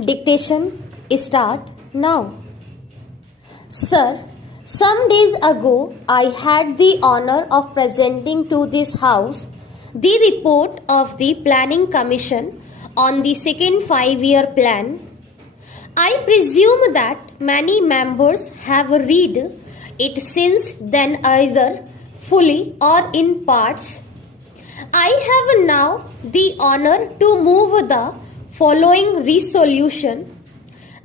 Dictation start now. Sir, some days ago I had the honor of presenting to this House the report of the Planning Commission on the second 5-year plan. I presume that many members have read it since then, either fully or in parts. I have now the honor to move the following resolution.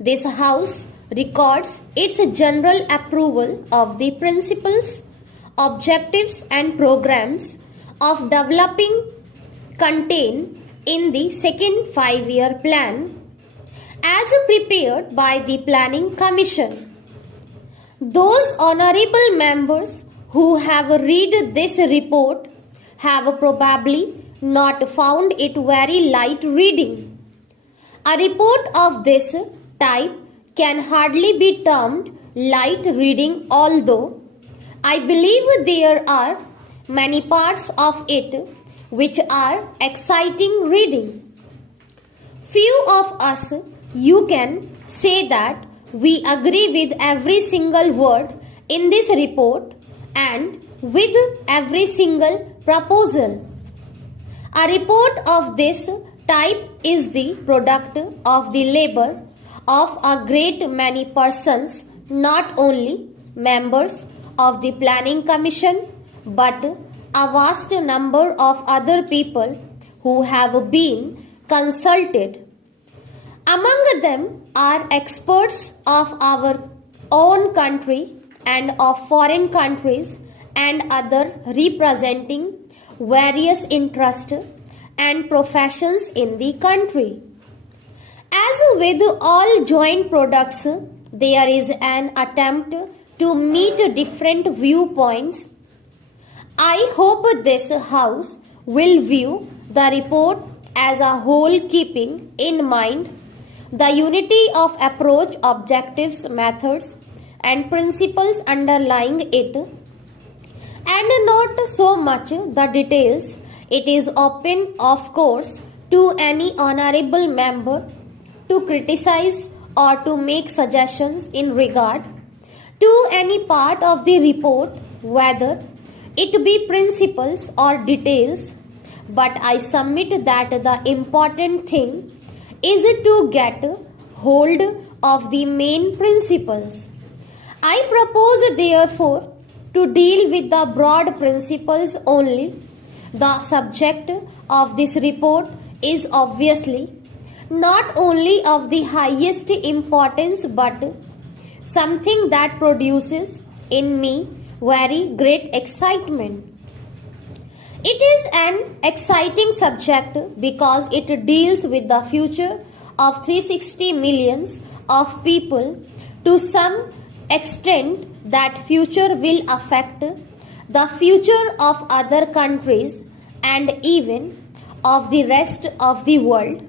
This House records its general approval of the principles, objectives and programs of developing contained in the second 5-year plan as prepared by the Planning Commission. Those honorable members who have read this report have probably not found it very light reading. A report of this type can hardly be termed light reading, although I believe there are many parts of it which are exciting reading. Few of us, you can say that we agree with every single word in this report and with every single proposal. A report of this type is the product of the labor of a great many persons, not only members of the Planning Commission, but a vast number of other people who have been consulted. Among them are experts of our own country and of foreign countries and other representing various interests and professions in the country. As with all joint products, there is an attempt to meet different viewpoints. I hope this House will view the report as a whole, keeping in mind the unity of approach, objectives, methods and principles underlying it, and not so much the details. It is open, of course, to any honorable member to criticize or to make suggestions in regard to any part of the report, whether it be principles or details. But I submit that the important thing is to get hold of the main principles. I propose, therefore, to deal with the broad principles only. The subject of this report is obviously not only of the highest importance, but something that produces in me very great excitement. It is an exciting subject because it deals with the future of 360 millions of people. To some extent, that future will affect the future of other countries and even of the rest of the world.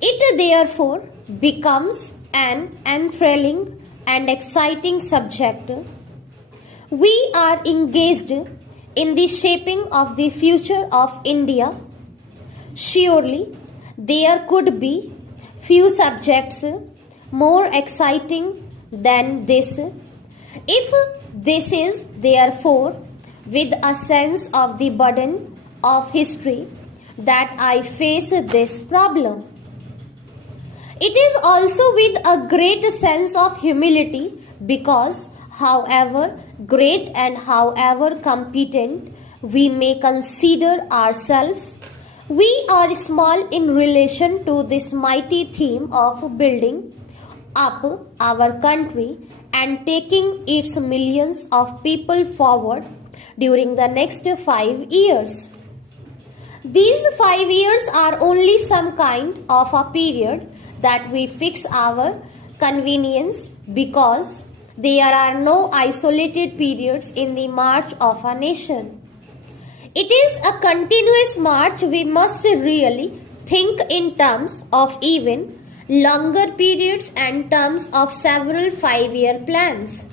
It therefore becomes an enthralling and exciting subject. We are engaged in the shaping of the future of India. Surely there could be few subjects more exciting than this. If this is therefore with a sense of the burden of history that I face this problem. It is also with a great sense of humility because however great and however competent we may consider ourselves, we are small in relation to this mighty theme of building up our country and taking its millions of people forward during the next 5 years. These 5 years are only some kind of a period that we fix our convenience because there are no isolated periods in the march of a nation. It is a continuous march. We must really think in terms of even longer periods and terms of several 5-year plans.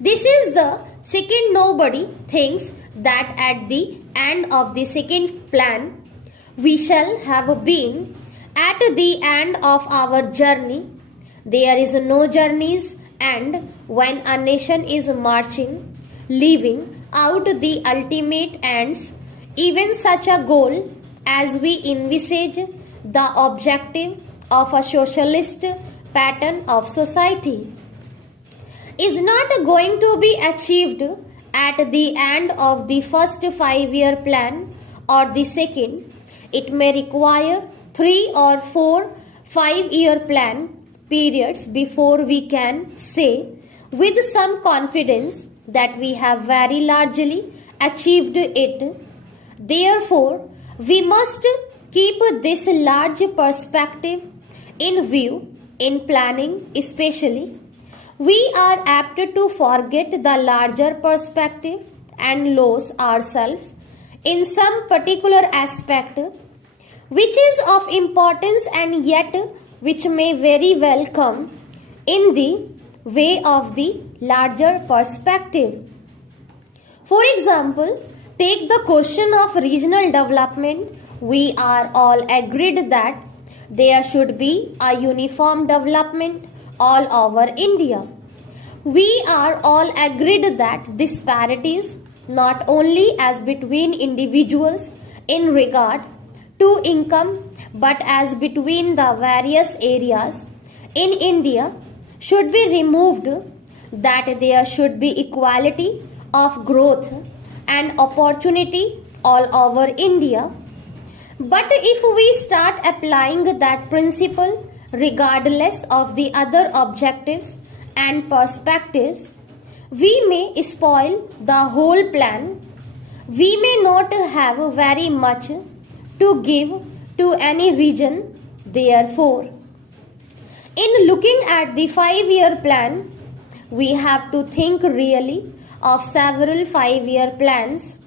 This is the second. Nobody thinks that at the end of the second plan we shall have been At the end of our journey, there is no journeys, and when a nation is marching, leaving out the ultimate ends, even such a goal as we envisage the objective of a socialist pattern of society is not going to be achieved at the end of the first 5-year plan or the second. It may require 3 or 4 5-year plan periods before we can say with some confidence that we have very largely achieved it. Therefore, we must keep this large perspective in view in planning, especially. We are apt to forget the larger perspective and lose ourselves in some particular aspect which is of importance and yet which may very well come in the way of the larger perspective. For example, take the question of regional development. We are all agreed that there should be a uniform development all over India. We are all agreed that disparities, not only as between individuals in regard to income, but as between the various areas in India, should be removed, that there should be equality of growth and opportunity all over India. But if we start applying that principle regardless of the other objectives and perspectives, we may spoil the whole plan. We may not have very much to give to any region. Therefore, in looking at the 5-year plan, we have to think really of several 5-year plans.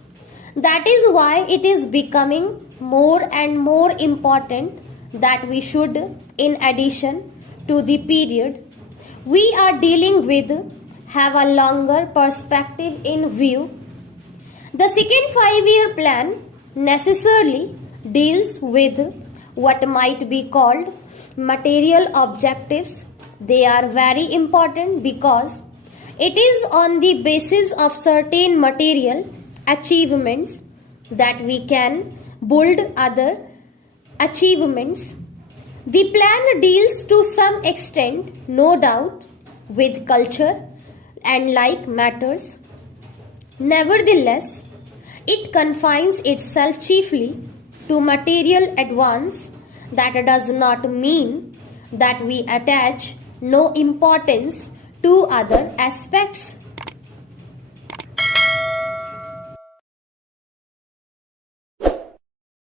That is why it is becoming more and more important that we should, in addition to the period we are dealing with, have a longer perspective in view. The second 5-year plan necessarily deals with what might be called material objectives. They are very important because it is on the basis of certain material achievements that we can build other achievements. The plan deals to some extent, no doubt, with culture and like matters. Nevertheless, it confines itself chiefly to material advance. That does not mean that we attach no importance to other aspects.